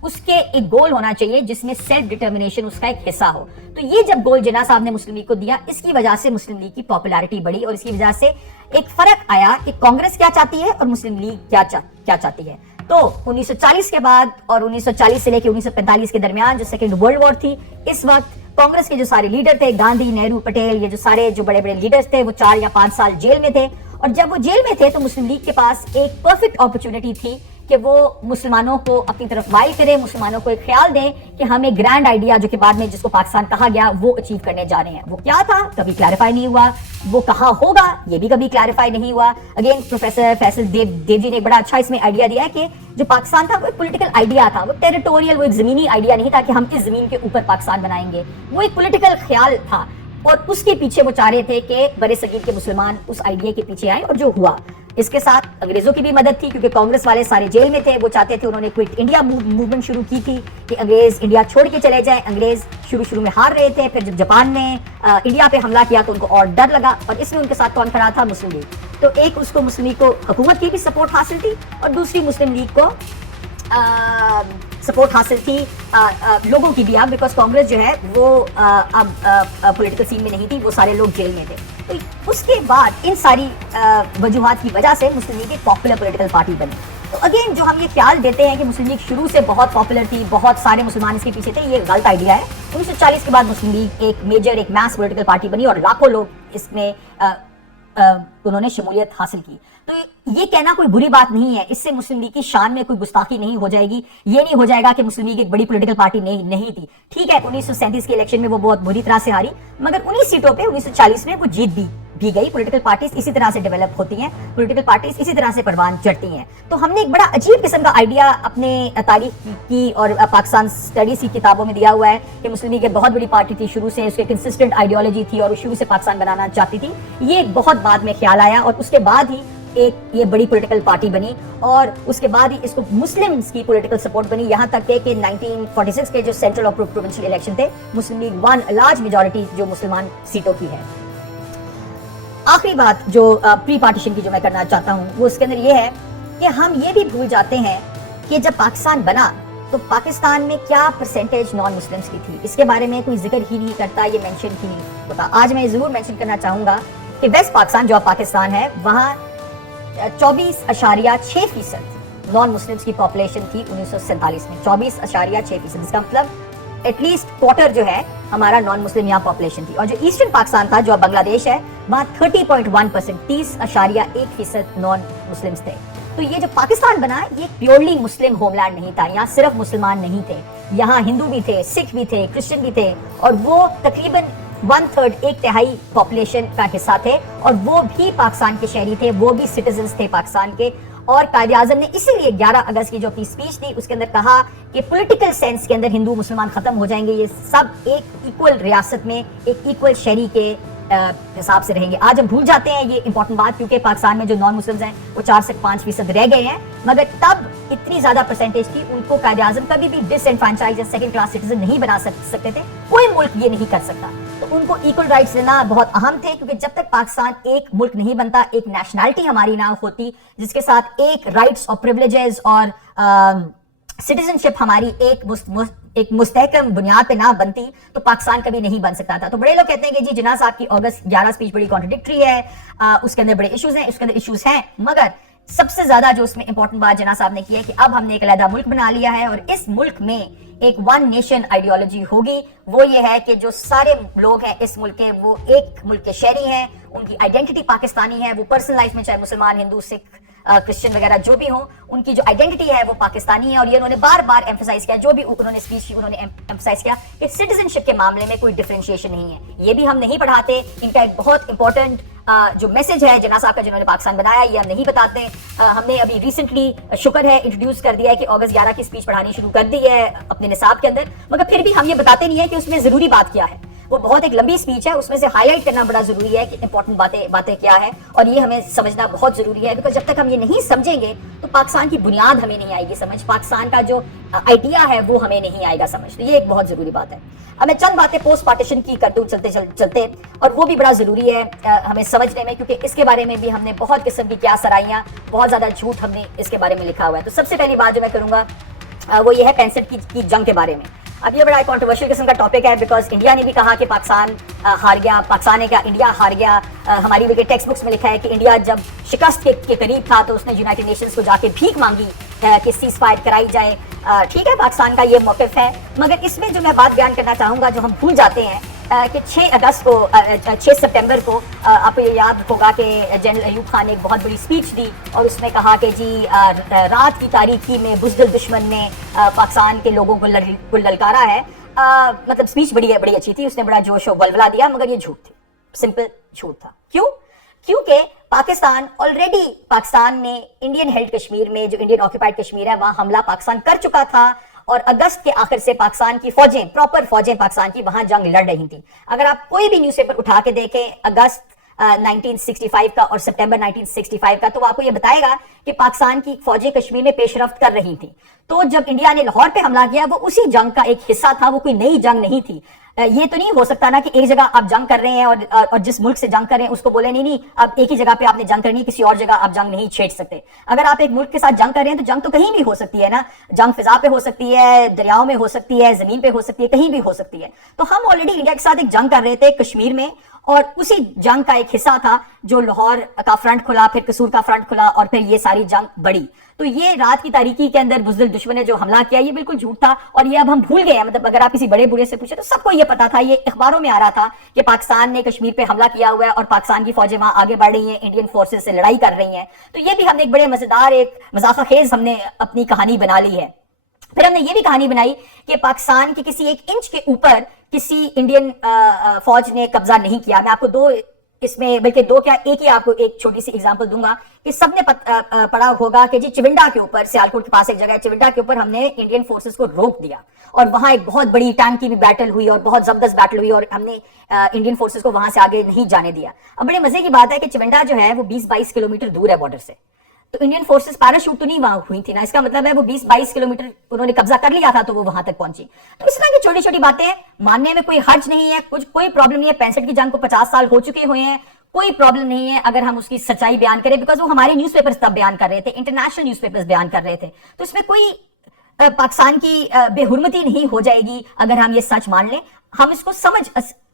اس کے ایک گول ہونا چاہیے جس میں سیلف ڈٹرمنیشن اس کا ایک حصہ ہو. تو یہ جب گول جناح صاحب نے مسلم لیگ کو دیا, اس کی وجہ سے مسلم لیگ کی پاپولیرٹی بڑھی اور اس کی وجہ سے ایک فرق آیا کہ کانگریس کیا چاہتی ہے اور مسلم لیگ کیا چاہتی ہے. تو 1940 کے بعد اور 1940 سے لے کے 1945 کے درمیان جو سیکنڈ ورلڈ وار تھی, اس وقت کانگریس کے جو سارے لیڈر تھے, گاندھی, نہرو, پٹیل, یہ جو سارے جو بڑے بڑے لیڈرز تھے, وہ 4 یا 5 سال جیل میں تھے. اور جب وہ جیل میں تھے تو مسلم لیگ کے پاس ایک پرفیکٹ اپرچونٹی تھی کہ وہ مسلمانوں کو اپنی طرف مائل کرے, مسلمانوں کو ایک خیال دیں کہ ہم ایک گرینڈ آئیڈیا جو کہ بعد میں جس کو پاکستان کہا گیا وہ اچیو کرنے جا رہے ہیں. وہ کیا تھا کبھی کلیریفائی نہیں ہوا, وہ کہاں ہوگا یہ بھی کبھی کلیریفائی نہیں ہوا. اگین پروفیسر فیصل دیو جی نے بڑا اچھا اس میں آئیڈیا دیا ہے کہ جو پاکستان تھا وہ ایک پولیٹیکل آئیڈیا تھا, وہ ٹیریٹوریل, وہ ایک زمینی آئیڈیا نہیں تھا کہ ہم اس زمین کے اوپر پاکستان بنائیں گے. وہ ایک پولیٹیکل خیال تھا اور اس کے پیچھے وہ چاہ رہے تھے کہ برے صغیر کے مسلمان اس آئیڈیا کے پیچھے آئیں, اور جو ہوا. اس کے ساتھ انگریزوں کی بھی مدد تھی کیونکہ کانگریس والے سارے جیل میں تھے. وہ چاہتے تھے, انہوں نے کوئٹ انڈیا موومنٹ شروع کی تھی کہ انگریز انڈیا چھوڑ کے چلے جائیں. انگریز شروع میں ہار رہے تھے, پھر جب جاپان نے انڈیا پہ حملہ کیا تو ان کو اور ڈر لگا, اور اس میں ان کے ساتھ کون کھڑا تھا؟ مسلم لیگ. تو ایک اس کو مسلم لیگ کو حکومت کی بھی سپورٹ حاصل تھی اور دوسری مسلم لیگ کو سپورٹ حاصل تھی لوگوں کی بھی. اب بیکاز کانگریس جو ہے وہ اب پولیٹیکل سین میں نہیں تھی, وہ سارے لوگ جیل میں تھے. تو اس کے بعد ان ساری وجوہات کی وجہ سے مسلم لیگ ایک پاپولر پولیٹیکل پارٹی بنی. تو اگین جو ہم یہ خیال دیتے ہیں کہ مسلم لیگ شروع سے بہت پاپولر تھی, بہت سارے مسلمان اس کے پیچھے تھے, یہ غلط آئیڈیا ہے. 1940 کے بعد مسلم لیگ ایک میجر, ایک میس پولیٹیکل پارٹی بنی اور لاکھوں لوگ اس میں انہوں نے شمولیت حاصل کی. تو یہ کہنا کوئی بری بات نہیں ہے, اس سے مسلم لیگ کی شان میں کوئی گستاخی نہیں ہو جائے گی. یہ نہیں ہو جائے گا کہ مسلم لیگ ایک بڑی پولیٹیکل پارٹی نہیں تھی. ٹھیک ہے, 1937 کے الیکشن میں وہ بہت بری طرح سے ہاری, مگر 19 سیٹوں پہ 1940 میں وہ جیت بھی گئی. پولیٹیکل پارٹیز اسی طرح سے ڈیولپ ہوتی ہیں, پولیٹیکل پارٹیز اسی طرح سے پروان چڑھتی ہیں. تو ہم نے ایک بڑا عجیب قسم کا آئیڈیا اپنے تاریخ کی اور پاکستان اسٹڈیز کی کتابوں میں دیا ہوا ہے کہ مسلم لیگ ایک بہت بڑی پارٹی تھی, شروع سے اس کی کنسسٹنٹ آئیڈیالوجی تھی اور وہ شروع سے پاکستان بنانا چاہتی تھی. یہ ایک بہت بعد میں خیال آیا اور اس کے بعد ہی ایک یہ بڑی پولیٹیکل پارٹی بنی اور اس کے بعد ہی اس کو مسلمز کی پولیٹیکل سپورٹ بنی. یہاں تک کہ 1946 کے جو سینٹرل اور پروونشل الیکشن تھے, مسلم لیگ ون لارج میجورٹی جو مسلمان سیٹوں کی ہے. آخری بات جو پری پارٹیشن کی جو میں کرنا چاہتا ہوں وہ اس کے اندر یہ ہے کہ ہم یہ بھی بھول جاتے ہیں کہ جب پاکستان بنا تو پاکستان میں کیا پرسنٹیج نان مسلمز کی تھی, اس کے بارے میں کوئی ذکر ہی نہیں کرتا, یہ مینشن ہی نہیں ہوتا. آج میں ضرور مینشن کرنا چاہوں گا کہ ویسٹ پاکستان جو پاکستان ہے وہاں 24.6% نان مسلمز کی پاپولیشن تھی 1947 میں. 24.6%, اس کا مطلب ایٹ لیسٹ کوارٹر جو ہے ہمارا نان مسلم یہاں پاپولیشن تھی. اور جو ایسٹرن پاکستان تھا جو اب بنگلہ دیش ہے, وہاں 30.1%, 30.1% نان مسلمز تھے. تو یہ جو پاکستان بنا یہ پیورلی مسلم ہوم لینڈ نہیں تھا, یہاں صرف مسلمان نہیں تھے, یہاں ہندو بھی تھے, سکھ بھی تھے, کرسچن بھی تھے, اور وہ تقریباً 1/3, 1/3 پاپولیشن کا حصہ تھے, اور وہ بھی پاکستان کے شہری تھے, وہ بھی سٹیزنز تھے پاکستان کے. اور قائد اعظم نے اسی لیے 11 اگست کی جو اپنی اسپیچ تھی اس کے اندر کہا کہ پولیٹیکل سینس کے اندر ہندو مسلمان ختم ہو جائیں گے, یہ سب ایک ایکول ریاست میں ایک ایکول شہری کے حساب سے رہیں گے. آج ہم بھول جاتے ہیں یہ امپورٹنٹ بات, کیونکہ پاکستان میں جو نان مسلمز ہیں وہ 4 سے 5% رہ گئے ہیں, مگر تب اتنی زیادہ پرسنٹیج تھی, ان کو قائد اعظم کبھی بھی ڈس انفرانچائز یا سیکنڈ کلاس سٹیزن نہیں بنا سکتے تھے, کوئی ملک یہ نہیں کر سکتا. تو ان کو ایکول رائٹس دینا بہت اہم تھے, کیونکہ جب تک پاکستان ایک ملک نہیں بنتا, ایک نیشنلٹی ہماری نہ ہوتی جس کے ساتھ ایک رائٹس اور پریولیجز اور سٹیزن شپ ہماری ایک مستحکم بنیاد پہ نہ بنتی, تو پاکستان کبھی نہیں بن سکتا تھا. تو بڑے لوگ کہتے ہیں کہ جی جناح صاحب کی اگست 11 اسپیچ بڑی کانٹرڈکٹری ہے, اس کے اندر بڑے ایشوز ہیں, اس کے اندر ایشوز ہیں, مگر سب سے زیادہ جو اس میں امپورٹنٹ بات جناح صاحب نے کی ہے کہ اب ہم نے ایک علیحدہ ملک بنا لیا ہے, اور اس ملک میں ایک ون نیشن آئیڈیالوجی ہوگی. وہ یہ ہے کہ جو سارے لوگ ہیں اس ملک کے وہ ایک ملک کے شہری ہیں, ان کی آئیڈینٹی پاکستانی ہے, وہ پرسنل لائف میں چاہے مسلمان, ہندو, سکھ, کرسچن وغیرہ جو بھی ہوں, ان کی جو آئیڈینٹی ہے وہ پاکستانی ہے. اور یہ انہوں نے بار بار ایمفسائز کیا, جو بھی انہوں نے اسپیچ کی انہوں نے ایمفسائز کیا کہ سٹیزن شپ کے معاملے میں کوئی ڈفرینشیشن نہیں ہے. یہ بھی ہم نہیں پڑھاتے. ان کا ایک بہت امپورٹنٹ جو میسج ہے جناح صاحب کا جنہوں نے پاکستان بنایا, یہ ہم نہیں بتاتے. ہم نے ابھی ریسنٹلی شکر ہے انٹروڈیوس کر دیا ہے کہ اگست 11 کی اسپیچ پڑھانی شروع کر دی ہے اپنے نصاب کے اندر, مگر پھر بھی ہم یہ بتاتے نہیں ہیں کہ اس میں ضروری بات کیا ہے. وہ بہت ایک لمبی اسپیچ ہے, اس میں سے ہائی لائٹ کرنا بڑا ضروری ہے کہ امپورٹنٹ باتیں کیا ہے, اور یہ ہمیں سمجھنا بہت ضروری ہے. بیکاز جب تک ہم یہ نہیں سمجھیں گے تو پاکستان کی بنیاد ہمیں نہیں آئے گی سمجھ, پاکستان کا جو آئیڈیا ہے وہ ہمیں نہیں آئے گا سمجھ. تو یہ ایک بہت ضروری بات ہے. اب میں چند باتیں پوسٹ پارٹیشن کی کر دوں چلتے, اور وہ بھی بڑا ضروری ہے ہمیں سمجھنے میں, کیونکہ اس کے بارے میں بھی ہم نے بہت قسم کی کیا سرائیاں, بہت زیادہ جھوٹ ہم نے اس کے بارے میں لکھا ہوا ہے. تو سب سے پہلی بات جو میں کروں گا وہ یہ ہے 65 کی جنگ کے بارے میں. اب یہ بڑا کنٹروورشل قسم کا ٹاپک ہے, بیکاز انڈیا نے بھی کہا کہ پاکستان ہار گیا, پاکستان نے کہا انڈیا ہار گیا. ہماری بھی ٹیکسٹ بکس میں لکھا ہے کہ انڈیا جب شکست کے قریب تھا تو اس نے یونائٹڈ نیشنز کو جا کے بھیک مانگی کہ سیز فائر کرائی جائے. ٹھیک ہے, پاکستان کا یہ موقف ہے, مگر اس میں جو میں بات بیان کرنا چاہوں گا جو ہم بھول جاتے ہیں کہ 6 سپٹمبر کو آپ کو یہ یاد ہوگا کہ جنرل ایوب خان نے ایک بہت بڑی اسپیچ دی, اور اس میں کہا کہ جی رات کی تاریکی میں بزدل دشمن نے پاکستان کے لوگوں کو للکارا ہے. مطلب اسپیچ بڑی اچھی تھی, اس نے بڑا جوش و ولولہ دیا, مگر یہ جھوٹ تھی, سمپل جھوٹ تھا. کیوں؟ کیونکہ پاکستان نے انڈین ہیلڈ کشمیر میں جو انڈین آکوپائڈ کشمیر ہے وہاں حملہ پاکستان کر چکا تھا, اور اگست کے آخر سے پاکستان کی فوجیں, پراپر فوجیں پاکستان کی وہاں جنگ لڑ رہی تھیں. اگر آپ کوئی بھی نیوز پیپر اٹھا کے دیکھیں اگست 1965 کا اور سپٹمبر 1965 کا, تو وہ آپ کو یہ بتائے گا کہ پاکستان کی فوجیں کشمیر میں پیش رفت کر رہی تھیں. تو جب انڈیا نے لاہور پہ حملہ کیا وہ اسی جنگ کا ایک حصہ تھا, وہ کوئی نئی جنگ نہیں تھی. یہ تو نہیں ہو سکتا نا کہ ایک جگہ آپ جنگ کر رہے ہیں اور جس ملک سے جنگ کر رہے ہیں اس کو بولے نہیں اب ایک ہی جگہ پہ آپ نے جنگ کرنی ہے, کسی اور جگہ آپ جنگ نہیں چھیڑ سکتے. اگر آپ ایک ملک کے ساتھ جنگ کر رہے ہیں تو جنگ تو کہیں بھی ہو سکتی ہے نا, جنگ فضا پہ ہو سکتی ہے, دریاؤں میں ہو سکتی ہے, زمین پہ ہو سکتی ہے, کہیں بھی ہو سکتی ہے. تو ہم آلریڈی انڈیا کے ساتھ ایک جنگ کر رہے تھے کشمیر میں, اور اسی جنگ کا ایک حصہ تھا جو لاہور کا فرنٹ کھلا, پھر قصور کا فرنٹ کھلا, اور پھر یہ ساری جنگ بڑھی. تو یہ رات کی تاریکی کے اندر بزدل دشمن نے جو حملہ کیا یہ بالکل جھوٹ تھا, اور یہ اب ہم بھول گئے ہیں. مطلب اگر آپ کسی بڑے بوڑھے سے پوچھیں تو سب کو یہ پتا تھا, یہ اخباروں میں آ رہا تھا کہ پاکستان نے کشمیر پہ حملہ کیا ہوا ہے اور پاکستان کی فوجیں وہاں آگے بڑھ رہی ہیں, انڈین فورسز سے لڑائی کر رہی ہیں. تو یہ بھی ہم نے ایک بڑے مزیدار, ایک مذاق خیز ہم نے اپنی کہانی بنا لی ہے. پھر ہم نے یہ بھی کہانی بنائی کہ پاکستان کے کسی 1 انچ کے اوپر کسی انڈین فوج نے قبضہ نہیں کیا. میں آپ کو اس میں بلکہ 2 کیا ایک ہی آپ کو ایک چھوٹی سی اگزامپل دوں گا کہ سب نے پڑھا ہوگا کہ جی چونڈا کے اوپر, سیالکوٹ کے پاس ایک جگہ ہے, چونڈا کے اوپر ہم نے انڈین فورسز کو روک دیا, اور وہاں ایک بہت بڑی ٹینک کی بھی بیٹل ہوئی اور بہت زبردست بیٹل ہوئی, اور ہم نے انڈین فورسز کو وہاں سے آگے نہیں جانے دیا. اب بڑے مزے کی بات ہے کہ چونڈا جو ہے وہ 20-22 کلومیٹر دور ہے بارڈر سے, تو انڈین فورسز پیراشوٹ تو نہیں وہاں ہوئی تھی نا, اس کا مطلب ہے وہ 20-22 کلومیٹر انہوں نے قبضہ کر لیا تھا تو وہ وہاں تک پہنچی. تو اس طرح کی چھوٹی چھوٹی باتیں ماننے میں کوئی حرج نہیں ہے, کوئی پرابلم نہیں ہے. 65 کی جنگ کو 50 سال ہو چکے ہوئے ہیں, کوئی پرابلم نہیں ہے اگر ہم اس کی سچائی بیان کریں, بیکاز وہ ہمارے نیوز پیپرز تب بیان کر رہے تھے, انٹرنیشنل نیوز پیپرز بیان کر رہے تھے. تو اس میں کوئی پاکستان کی بے حرمتی نہیں ہو جائے گی اگر ہم یہ سچ مان لیں. ہم اس کو سمجھ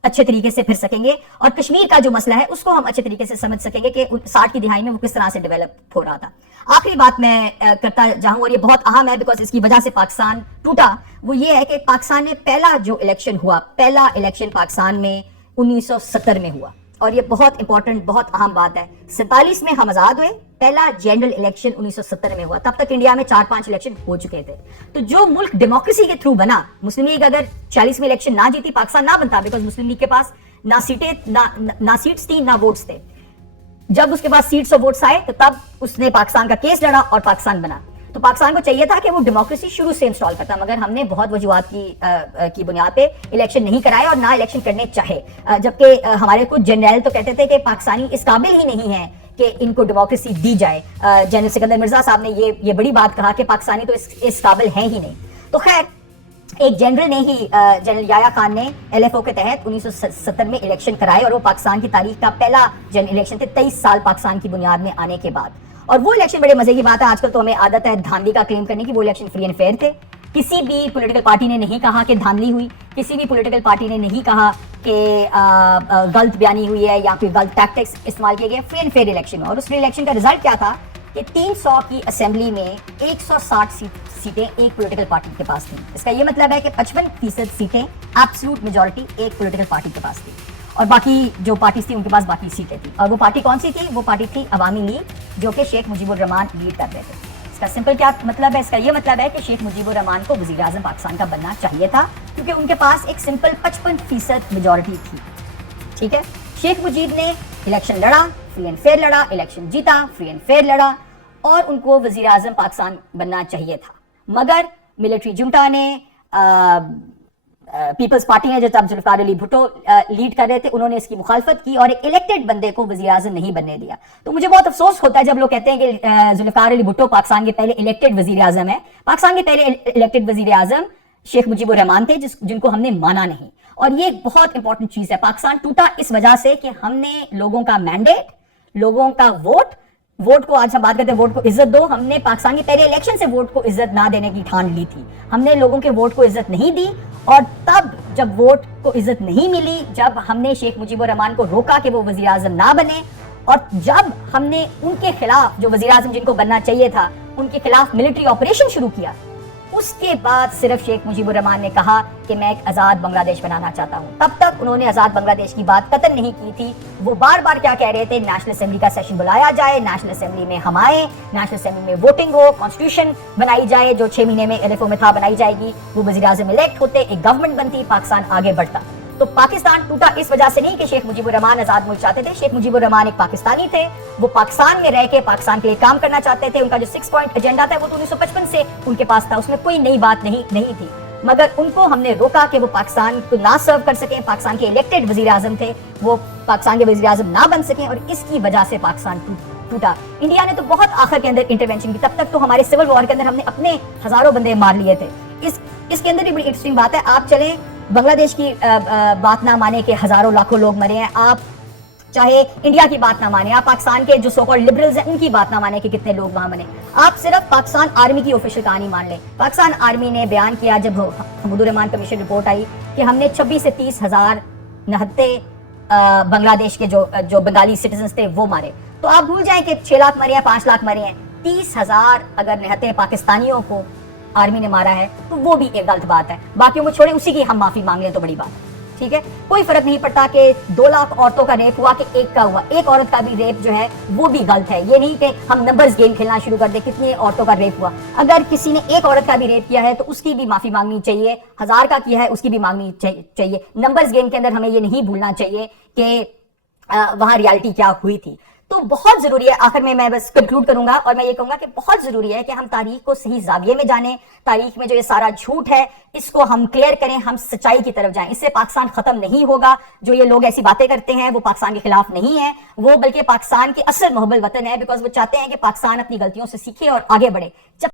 اچھے طریقے سے پھر سکیں گے, اور کشمیر کا جو مسئلہ ہے اس کو ہم اچھے طریقے سے سمجھ سکیں گے کہ 60 کی دہائی میں وہ کس طرح سے ڈیولپ ہو رہا تھا. آخری بات میں کرتا جاؤں, اور یہ بہت اہم ہے بیکاز اس کی وجہ سے پاکستان ٹوٹا, وہ یہ ہے کہ پاکستان میں پہلا جو الیکشن ہوا, پہلا الیکشن پاکستان میں 1970 میں ہوا, اور یہ بہت امپورٹنٹ, بہت اہم بات ہے. 47 میں ہم آزاد ہوئے, پہلا جنرل الیکشن 1970 میں ہوا. تب تک انڈیا میں 4-5 الیکشن ہو چکے تھے. تو جو ملک ڈیموکریسی کے تھرو بنا, مسلم لیگ اگر 40 میں الیکشن نہ جیتی پاکستان نہ بنتا, بیکاز مسلم لیگ کے پاس نہ سیٹس تھیں نہ ووٹس تھے. جب اس کے پاس سیٹس اور ووٹس آئے تو تب اس نے پاکستان کا کیس لڑا اور پاکستان بنا. تو پاکستان کو چاہیے تھا کہ وہ ڈیموکریسی شروع سے انسٹال کرتا, مگر ہم نے بہت وجوہات کی بنیاد پہ الیکشن نہیں کرائے اور نہ الیکشن کرنے چاہے. جبکہ ہمارے کچھ جنرل تو کہتے تھے کہ پاکستانی اس قابل ہی نہیں ہیں کہ ان کو ڈیموکریسی دی جائے. جنرل سکندر مرزا صاحب نے یہ بڑی بات کہا کہ پاکستانی تو اس قابل ہیں ہی نہیں. تو خیر ایک جنرل نے ہی, جنرل یحییٰ خان نے LFO کے تحت 1970 میں الیکشن کرائے, اور وہ پاکستان کی تاریخ کا پہلا جنرل الیکشن تھے 23 سال پاکستان کی بنیاد میں آنے کے بعد. اور وہ الیکشن بڑے مزے کی بات ہے, آج کل تو ہمیں عادت ہے دھاندلی کا کلیم کرنے کی, وہ الیکشن فری اینڈ فیئر تھے. کسی بھی پولیٹیکل پارٹی نے نہیں کہا کہ دھاندلی ہوئی, کسی بھی پولیٹیکل پارٹی نے نہیں کہا کہ غلط بیانی ہوئی ہے یا پھر غلط ٹیکٹکس استعمال کیے گئے. فری اینڈ فیئر الیکشن ہوا, اور اس فری الیکشن کا رزلٹ کیا تھا کہ 300 کی اسمبلی میں 160 سیٹیں ایک پولیٹیکل پارٹی کے پاس تھیں. اس کا یہ مطلب ہے کہ 55% سیٹیں ایبسلوٹ میجورٹی ایک پولیٹیکل پارٹی کے پاس تھی, اور باقی جو پارٹیز تھی ان کے پاس باقی سیٹیں تھیں. اور وہ پارٹی کون سی تھی؟ وہ پارٹی تھی عوامی لیگ, جو کہ شیخ مجیب الرحمان لیڈ کر رہے تھے. اس کا سمپل کیا مطلب ہے؟ اس کا یہ مطلب ہے کہ شیخ مجیب الرحمان کو وزیر اعظم پاکستان کا بننا چاہیے تھا, کیونکہ ان کے پاس ایک سمپل 55% میجورٹی تھی. ٹھیک ہے, شیخ مجیب نے الیکشن لڑا, فری اینڈ فیئر لڑا, الیکشن جیتا, فری اینڈ فیئر لڑا, اور ان کو وزیر اعظم پاکستان بننا چاہیے تھا. مگر ملٹری جنٹا نے, پیپلز پارٹی نے جو تب ذوالفقار علی بھٹو لیڈ کر رہے تھے, انہوں نے اس کی مخالفت کی اور ایک الیکٹڈ بندے کو وزیر اعظم نہیں بننے دیا. تو مجھے بہت افسوس ہوتا ہے جب لوگ کہتے ہیں کہ ذوالفقار علی بھٹو پاکستان کے پہلے الیکٹڈ وزیر اعظم ہیں. پاکستان کے پہلے الیکٹڈ وزیر اعظم شیخ مجیب الرحمان تھے, جن کو ہم نے مانا نہیں. اور یہ بہت امپورٹنٹ چیز ہے. پاکستان ٹوٹا اس وجہ سے کہ ہم نے لوگوں کا مینڈیٹ, لوگوں کا ووٹ کو, آج ہم بات کرتے ہیں ووٹ کو عزت دو, ہم نے پاکستان کے پہلے الیکشن سے ووٹ کو عزت نہ دینے کی ٹھان لی تھی. ہم نے لوگوں کے ووٹ کو عزت نہیں دی, اور تب جب ووٹ کو عزت نہیں ملی, جب ہم نے شیخ مجیب الرحمان کو روکا کہ وہ وزیر اعظم نہ بنے, اور جب ہم نے ان کے خلاف, جو وزیر اعظم جن کو بننا چاہیے تھا, ان کے خلاف ملٹری آپریشن شروع کیا, اس کے بعد صرف شیخ مجیب الرحمان نے کہا کہ میں ایک آزاد بنگلہ دیش بنانا چاہتا ہوں. تب تک انہوں نے آزاد بنگلہ دیش کی بات قطعاً نہیں کی تھی. وہ بار بار کیا کہہ رہے تھے؟ نیشنل اسمبلی کا سیشن بلایا جائے, نیشنل اسمبلی میں ہم آئیں, نیشنل اسمبلی میں ووٹنگ ہو, کانسٹیٹیوشن بنائی جائے جو 6 مہینے میں LFO میں تھا بنائی جائے گی, وہ وزیر اعظم الیکٹ ہوتے, ایک گورنمنٹ بنتی, پاکستان آگے بڑھتا. تو پاکستان ٹوٹا اس وجہ سے نہیں کہ شیخ مجیب الرحمان آزاد ملک چاہتے تھے. شیخ مجیب الرحمان ایک پاکستانی تھے, وہ پاکستان میں رہ کے پاکستان کے لیے کام کرنا چاہتے تھے. ان کا جو 6 پوائنٹ ایجنڈا تھا وہ تو 1955 سے ان کے پاس تھا, اس میں کوئی نئی بات نہیں تھی. مگر ان کو ہم نے روکا کہ وہ پاکستان کو نہ سرو کر سکیں. پاکستان کے الیکٹڈ وزیر اعظم تھے, وہ پاکستان کے وزیر اعظم نہ بن سکیں, اور اس کی وجہ سے پاکستان ٹوٹا. انڈیا نے تو بہت آخر کے اندر انٹرونشن کی. تب تک تو ہمارے سول وار کے اندر ہم نے اپنے ہزاروں بندے مار لیے تھے. اس کے اندر بھی بڑی انٹرسٹنگ بات ہے. آپ چلیں, بنگلہ دیش کی بات نہ مانے کہ ہزاروں لاکھوں لوگ مرے ہیں, آپ چاہے انڈیا کی بات نہ مانے, آپ پاکستان کے جو سو کالڈ لبرلز ہیں ان کی بات نہ مانے کہ کتنے لوگ وہاں مرے, آپ صرف پاکستان آرمی کی آفیشیل کہانی مان لیں. پاکستان آرمی نے بیان کیا جب حمود الرحمان کمیشن رپورٹ آئی کہ ہم نے 26 سے 30 ہزار نہتے بنگلہ دیش کے جو بنگالی سٹیزنز تھے وہ مارے. تو آپ بھول جائیں کہ 6 لاکھ مرے ہیں, 5 لاکھ مرے ہیں. 30,000 اگر نہتے پاکستانیوں کو آرمی نے مارا ہے تو وہ بھی ایک غلط بات ہے. باقیوں کو چھوڑیں, اسی کی ہم معافی مانگ لیں تو بڑی بات ہے. ٹھیک ہے, کوئی فرق نہیں پڑتا کہ 2 لاکھ عورتوں کا ریپ ہوا کہ ایک کا ہوا. ایک عورت کا بھی ریپ جو ہے وہ بھی غلط ہے. یہ نہیں کہ ہم نمبرز گیم کھیلنا شروع کر دیں کتنی عورتوں کا ریپ ہوا. اگر کسی نے ایک عورت کا بھی ریپ کیا ہے تو اس کی بھی معافی مانگنی چاہیے. 1000 کا کیا ہے اس کی بھی مانگنی چاہیے. نمبرز گیم کے اندر ہمیں یہ نہیں بھولنا چاہیے کہ وہاں ریالٹی کیا ہوئی تھی. تو بہت ضروری ہے, آخر میں بس کنکلوڈ کروں گا اور میں یہ کہوں گا کہ بہت ضروری ہے کہ ہم تاریخ کو صحیح زاویے میں جانیں. تاریخ میں جو یہ سارا جھوٹ ہے اس کو ہم کلیئر کریں, ہم سچائی کی طرف جائیں. اس سے پاکستان ختم نہیں ہوگا. جو یہ لوگ ایسی باتیں کرتے ہیں وہ پاکستان کے خلاف نہیں ہیں, وہ بلکہ پاکستان کے اصل محب الوطن ہے, بیکاز وہ چاہتے ہیں کہ پاکستان اپنی غلطیوں سے سیکھے اور آگے بڑھے.